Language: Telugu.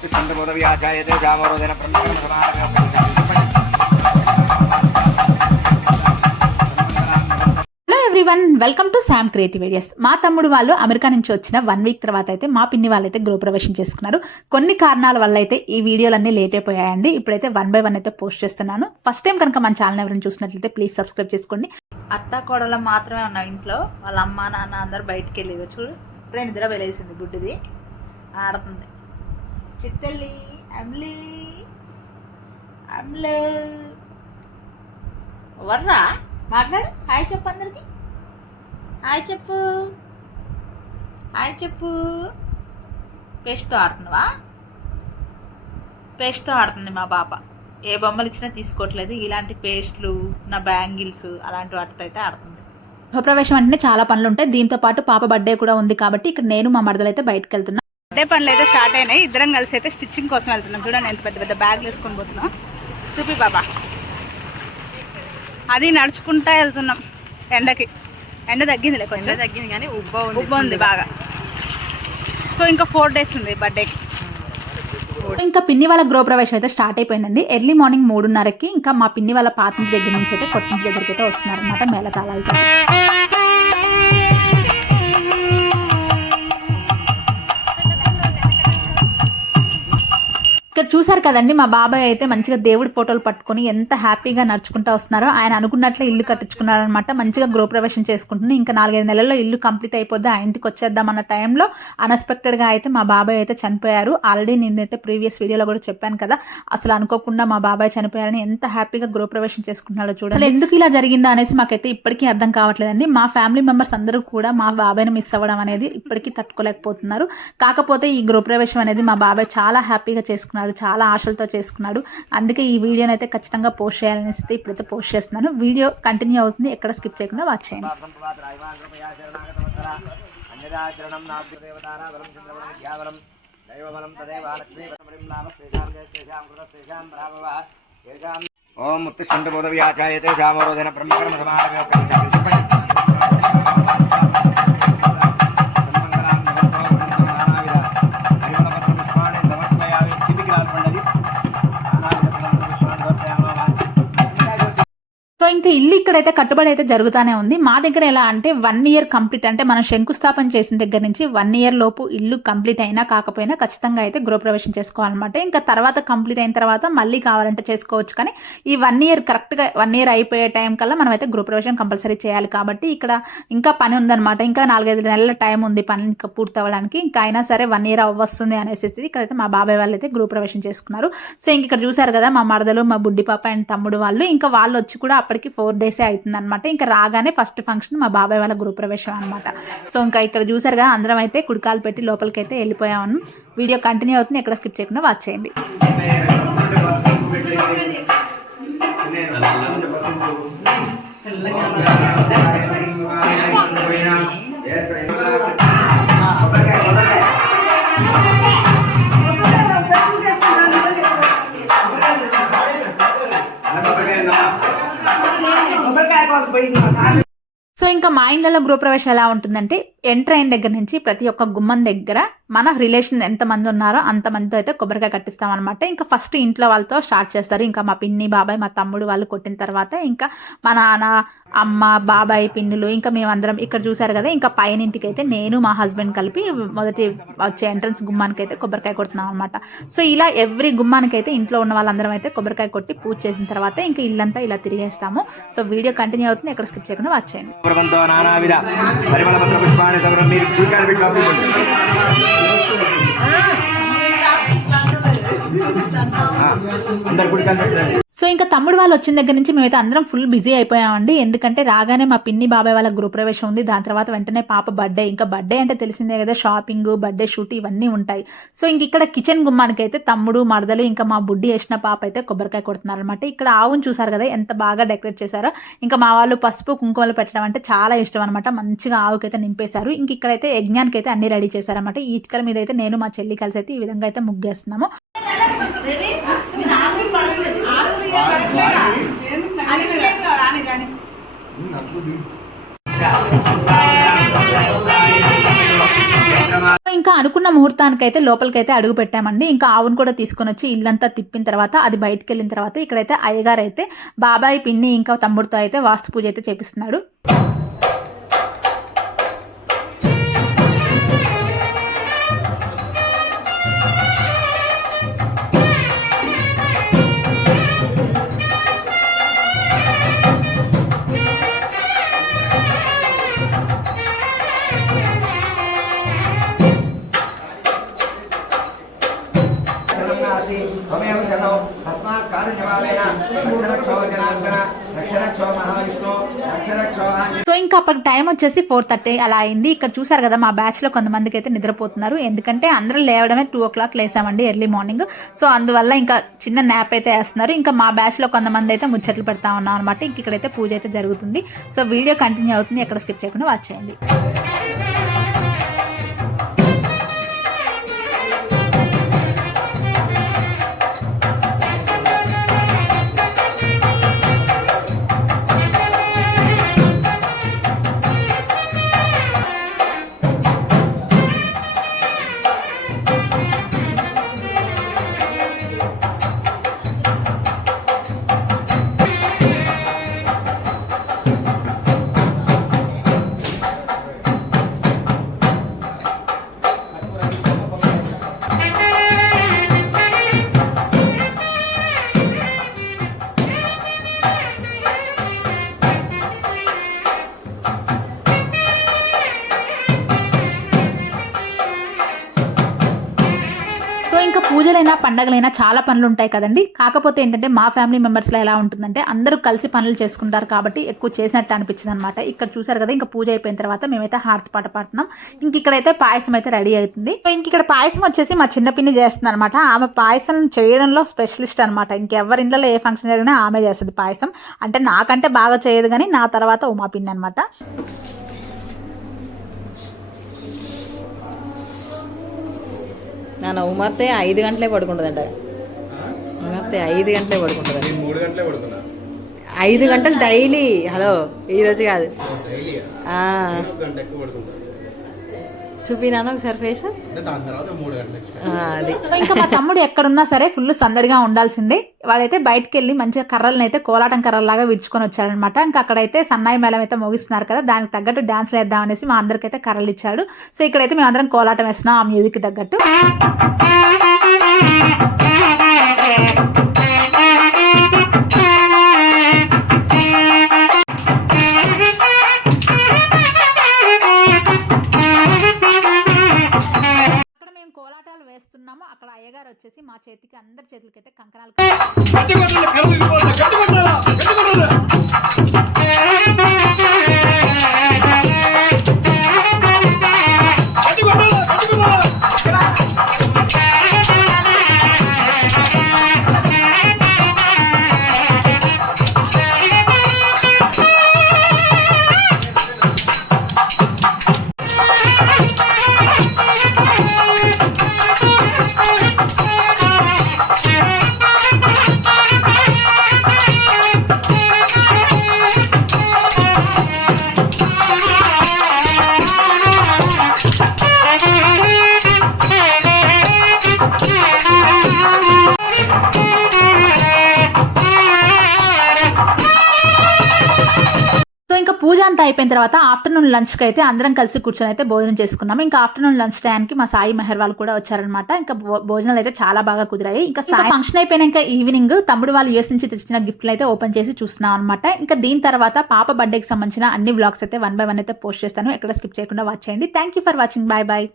ముత్తిష్టంతబోధవ్యాచాయతే జామరోదన బ్రహ్మకర్మ సమారభ్యం. Everyone, welcome to Sam creative ideas. మా తమ్ముడు వాళ్ళు అమెరికా నుంచి వచ్చిన 1 వీక్ తర్వాత అయితే మా పిన్ని వాళ్ళైతే గృహప్రవేశం చేసుకున్నారు. కొన్ని కారణాల వల్ల అయితే ఈ వీడియోలన్నీ లేట్ అయిపోయాయండి. ఇప్పుడైతే 1 by 1 అయితే పోస్ట్ చేస్తున్నాను. ఫస్ట్ టైం కనుక మన ఛానల్ ఎవరైనా చూసినట్లయితే ప్లీజ్ సబ్స్క్రైబ్ చేసుకోండి. అత్త కోడలు మాత్రమే ఉన్నాం ఇంట్లో. వాళ్ళ అమ్మ నాన్న అందరు బయటికి వెళ్ళేది. చూడు ఇప్పుడే నిద్ర వెళ్ళేసింది. బుడ్డిది ఆడుతుంది. చిత్తల్లి అమ్లీ అమ్లే వర్రా మాట్లాడు. హాయ్ చెప్పు అందరికి. హాయ్ చెప్పు, హాయ్ చెప్పు. పేస్ట్తో ఆడుతున్నావా? పేస్ట్తో ఆడుతుంది మా పాప. ఏ బొమ్మలు ఇచ్చినా తీసుకోవట్లేదు. ఇలాంటి పేస్ట్లు, నా బ్యాంగిల్స్ అలాంటి వాటితో అయితే ఆడుతుంది. గృహప్రవేశం అంటే చాలా పనులు ఉంటాయి. దీంతో పాటు పాప బర్త్డే కూడా ఉంది కాబట్టి ఇక్కడ నేను మా మరదలు అయితే బయటకు వెళ్తున్నాం. బర్త్డే పనులు అయితే స్టార్ట్ అయినాయి. ఇద్దరం కలిసి అయితే స్టిచ్చింగ్ కోసం వెళ్తున్నాం. చూడండి ఎంత పెద్ద పెద్ద బ్యాగులు వేసుకొని పోతున్నాం. చూపి బాబా. అది నడుచుకుంటా వెళ్తున్నాం. ఎండకి ఎండ తగ్గింది, కొంచెం తగ్గింది కానీ ఉబ్బ ఉంది బాగా. సో ఇంకా 4 days ఉంది బర్త్డేకి. ఇంకా పిన్ని వాళ్ళ గృహప్రవేశం అయితే స్టార్ట్ అయిపోయిందండి. ఎర్లీ మార్నింగ్ 3:30కి ఇంకా మా పిన్ని వాళ్ళ పాతింటి దగ్గర నుంచి అయితే కొత్తింటి దగ్గరికి అయితే వస్తున్నారనమాట మేళతాళాలతో. ఇక్కడ చూసారు కదండి, మా బాబాయ్ అయితే మంచిగా దేవుడి ఫోటోలు పట్టుకొని ఎంత హ్యాపీగా నడుచుకుంటూ వస్తున్నారో. ఆయన అనుకున్నట్లే ఇల్లు కట్టించుకున్నారనమాట. మంచిగా గృహప్రవేశం చేసుకుంటున్నాను. ఇంకా 4-5 నెలల్లో ఇల్లు కంప్లీట్ అయిపోద్ది, ఆ ఇంటికి వచ్చేద్దామన్న టైంలో అన్ఎక్స్పెక్టెడ్గా అయితే మా బాబాయ్ అయితే చనిపోయారు. ఆల్రెడీ నేనైతే ప్రీవియస్ వీడియోలో కూడా చెప్పాను కదా, అసలు అనుకోకుండా మా బాబాయ్ చనిపోయారని. ఎంత హ్యాపీగా గృహప్రవేశం చేసుకుంటున్నాడో చూడండి. అసలు ఎందుకు ఇలా జరిగిందో అనేసి మాకైతే ఇప్పటికీ అర్థం కావట్లేదండి. మా ఫ్యామిలీ మెంబర్స్ అందరూ కూడా మా బాబాయ్ని మిస్ అవ్వడం అనేది ఇప్పటికీ తట్టుకోలేకపోతున్నారు. కాకపోతే ఈ గృహప్రవేశం అనేది మా బాబాయ్ చాలా హ్యాపీగా చేసుకున్నాడు, చాలా ఆశలతో చేసుకున్నాడు. అందుకే ఈ వీడియోని అయితే ఖచ్చితంగా పోస్ట్ చేయాలనేసి ఇప్పుడైతే పోస్ట్ చేస్తున్నాను. వీడియో కంటిన్యూ అవుతుంది, ఎక్కడ స్కిప్ చేయకుండా వాచ్ చేయండి. ఓం ముత్తిష్టంతబోధవ్యాచాయతే జామరోదన బ్రహ్మకర్మ సమారభ్యం. సో ఇంకా ఇల్లు ఇక్కడైతే కట్టుబడి అయితే జరుగుతూనే ఉంది. మా దగ్గర ఎలా అంటే 1 year కంప్లీట్, అంటే మనం శంకుస్థాపన చేసిన దగ్గర నుంచి 1 year లోపు ఇల్లు కంప్లీట్ అయినా కాకపోయినా ఖచ్చితంగా అయితే గృహప్రవేశం చేసుకోవాలన్నమాట. ఇంకా తర్వాత కంప్లీట్ అయిన తర్వాత మళ్ళీ కావాలంటే చేసుకోవచ్చు. కానీ ఈ 1 year కరెక్ట్గా 1 year అయిపోయే టైం కల్లా మనం అయితే గృహప్రవేశం కంపల్సరీ చేయాలి. కాబట్టి ఇక్కడ ఇంకా పని ఉందన్నమాట. ఇంకా 4-5 నెలల టైం ఉంది పని ఇంకా పూర్తి అవ్వడానికి. ఇంకా అయినా సరే 1 year అవ్వస్తుంది అనేసి ఇక్కడైతే మా బాబాయ్ వాళ్ళు అయితే గృహప్రవేశం చేసుకున్నారు. సో ఇంక ఇక్కడ చూసారు కదా, మా మరదలు, మా బుడ్డి పాప అండ్ తమ్ముడు వాళ్ళు. ఇంకా వాళ్ళు వచ్చి కూడా అప్పటికి 4 days అవుతుంది అనమాట. ఇంకా రాగానే ఫస్ట్ ఫంక్షన్ మా బాబాయ్ వాళ్ళ గృహప్రవేశం అనమాట. సో ఇంకా ఇక్కడ చూసారుగా, అందరం అయితే కుడికాలు పెట్టి లోపలికి అయితే వెళ్ళిపోయాము. వీడియో కంటిన్యూ అవుతుంది, ఎక్కడ స్కిప్ చేయకుండా వాచ్ చేయండి. సో ఇంకా మా ఇండ్లలో గృహప్రవేశం ఎలా ఉంటుందంటే, ఎంటర్ అయిన దగ్గర నుంచి ప్రతి ఒక్క గుమ్మం దగ్గర మన రిలేషన్ ఎంతమంది ఉన్నారో అంతమందితో అయితే కొబ్బరికాయ కట్టిస్తాం అనమాట. ఇంకా ఫస్ట్ ఇంట్లో వాళ్ళతో స్టార్ట్ చేస్తారు. ఇంకా మా పిన్ని, బాబాయ్, మా తమ్ముడు వాళ్ళు కొట్టిన తర్వాత ఇంకా మా నాన్న, అమ్మ, బాబాయ్, పిన్నులు, ఇంకా మేమందరం. ఇక్కడ చూసారు కదా, ఇంకా పైన ఇంటికి అయితే నేను మా హస్బెండ్ కలిపి మొదటి వచ్చే ఎంట్రన్స్ గుమ్మానికి అయితే కొబ్బరికాయ కొడుతున్నాం అనమాట. సో ఇలా ఎవ్రీ గుమ్మానికి అయితే ఇంట్లో ఉన్న వాళ్ళందరం అయితే కొబ్బరికాయ కొట్టి పూజ చేసిన తర్వాత ఇంకా ఇల్లంతా ఇలా తిరిగేస్తాము. సో వీడియో కంటిన్యూ అవుతుంది, ఎక్కడ స్కిప్ చేయకుండా వాచ్ చేయండి. సో ఇంకా తమ్ముడు వాళ్ళు వచ్చిన దగ్గర నుంచి మేమైతే అందరం ఫుల్ బిజీ అయిపోయామండి. ఎందుకంటే రాగానే మా పిన్ని, బాబాయ్ వాళ్ళ గృహప్రవేశం ఉంది. దాని తర్వాత వెంటనే పాప బర్త్డే. ఇంకా బర్త్డే అంటే తెలిసిందే కదా, షాపింగ్, బర్త్డే షూట్ ఇవన్నీ ఉంటాయి. సో ఇంక ఇక్కడ కిచెన్ గుమ్మానికి అయితే తమ్ముడు, మరదలు, ఇంకా మా బుడ్డి వేసిన పాప అయితే కొబ్బరికాయ కొడుతున్నారు అనమాట. ఇక్కడ ఆవును చూసారు కదా ఎంత బాగా డెకరేట్ చేశారో. ఇంకా మా వాళ్ళు పసుపు, కుంకుమలు పెట్టడం అంటే చాలా ఇష్టం అనమాట. మంచిగా ఆవుకైతే నింపేశారు. ఇంక ఇక్కడైతే యజ్ఞానికి అయితే అన్ని రెడీ చేశారనమాట. ఈ ఇటుకల మీద అయితే నేను, మా చెల్లి కలిసి అయితే ఈ విధంగా అయితే ముగ్గేస్తున్నాము. ఇంకా అనుకున్న ముహూర్తానికైతే లోపలికైతే అడుగు పెట్టామండి. ఇంకా ఆవును కూడా తీసుకొని వచ్చి ఇల్లంతా తిప్పిన తర్వాత అది బయటకు వెళ్ళిన తర్వాత ఇక్కడైతే అయ్యగారు అయితే బాబాయ్, పిన్ని ఇంకా తమ్ముడితో అయితే వాస్తు పూజ అయితే చేపిస్తున్నాడు. त्वमेव शरणौ तस्मात् कारुण्यभावेन रक्षरक्षो जनार्दन रक्षरक्षो महाविष्णु रक्षरक्षो సో ఇంకా అప్పటి టైం వచ్చేసి 4:30 అలా అయింది. ఇక్కడ చూసారు కదా మా బ్యాచ్ లో కొంతమందికి అయితే నిద్రపోతున్నారు. ఎందుకంటే అందరూ లేవడమే 2 o'clock లేసామండి ఎర్లీ మార్నింగ్. సో అందువల్ల ఇంకా చిన్న న్యాప్ అయితే వేస్తున్నారు. ఇంకా మా బ్యాచ్ లో కొంతమంది అయితే ముచ్చట్లు పెడతా ఉన్నాం అనమాట. ఇంక ఇక్కడైతే పూజ అయితే జరుగుతుంది. సో వీడియో కంటిన్యూ అవుతుంది, ఎక్కడ స్కిప్ చేయకుండా వాచ్ చేయండి. ఇంకా పూజలైనా పండగలైనా చాలా పనులు ఉంటాయి కదండి. కాకపోతే ఏంటంటే మా ఫ్యామిలీ మెంబర్స్లో ఎలా ఉంటుందంటే అందరూ కలిసి పనులు చేసుకుంటారు కాబట్టి ఎక్కువ చేసినట్టు అనిపించింది అనమాట. ఇక్కడ చూసారు కదా, ఇంకా పూజ అయిపోయిన తర్వాత మేమైతే హారతి పాట పాడుతున్నాం. ఇంక ఇక్కడైతే పాయసం అయితే రెడీ అవుతుంది. ఇంక ఇక్కడ పాయసం వచ్చేసి మా చిన్న పిన్ని చేస్తుంది అనమాట. ఆమె పాయసం చేయడంలో స్పెషలిస్ట్ అనమాట. ఇంకెవరి ఇంట్లో ఏ ఫంక్షన్ జరిగినా ఆమె చేస్తుంది పాయసం. అంటే నాకంటే బాగా చేయదు కానీ నా తర్వాత ఉమా పిన్ని అనమాట. నా ఉమర్తే 5 గంటలే పడుకుంటుందంట. ఉమర్తే 5 గంటలే పడుకుంటుంది. 3 గంటలే పడుకున్నా. 5 గంటలు డైలీ. హలో, ఈరోజు కాదు. చూపినాను ఒకసారి ఫేస్. అది ఇంకా మా తమ్ముడు ఎక్కడున్నా సరే ఫుల్ సందడిగా ఉండాల్సిందే. వాడైతే బయటకు వెళ్ళి మంచిగా కర్రలను అయితే కోలాటం కర్రలాగా విడుచుకొని వచ్చాడనమాట. ఇంకా అక్కడైతే సన్నాయి మేళం అయితే మోగిస్తున్నారు కదా, దానికి తగ్గట్టు డాన్స్ వేద్దాం అనేసి మా అందరికైతే కర్రలు ఇచ్చాడు. సో ఇక్కడైతే మేము అందరం కోలాటం వేస్తున్నాం ఆ మ్యూజిక్ తగ్గట్టు. వేస్తున్నాము. అక్కడ అయ్యగారు వచ్చేసి మా చేతికి అందరి చేతులకైతే కంకణాలు పూజ అంతా అయిపోయిన తర్వాత ఆఫ్టర్నూన్ లంచ్కి అయితే అందరం కలిసి కూర్చొని అయితే భోజనం చేసుకున్నాము. ఇంకా ఆఫ్టర్నూన్ లంచ్ టైంకి మా సాయి మెహర్ వాళ్ళు కూడా వచ్చారనమాట. ఇంకా భోజనాలు అయితే చాలా బాగా కుదిరాయి. ఇంకా ఫంక్షన్ అయిపోయినాక ఈవినింగ్ తమ్ముడు వాళ్ళు యూఎస్ నుంచి తెచ్చిన గిఫ్ట్లు అయితే ఓపెన్ చేసి చూస్తున్నాం అనమాట. ఇంకా దీని తర్వాత పాప బర్త్డేకి సంబంధించిన అన్ని వ్లాగ్స్ అయితే 1 by 1 అయితే పోస్ట్ చేస్తాను. ఎక్కడ స్కిప్ చేయకుండా వాచ్ చేయండి. Thank you for watching. Bye bye.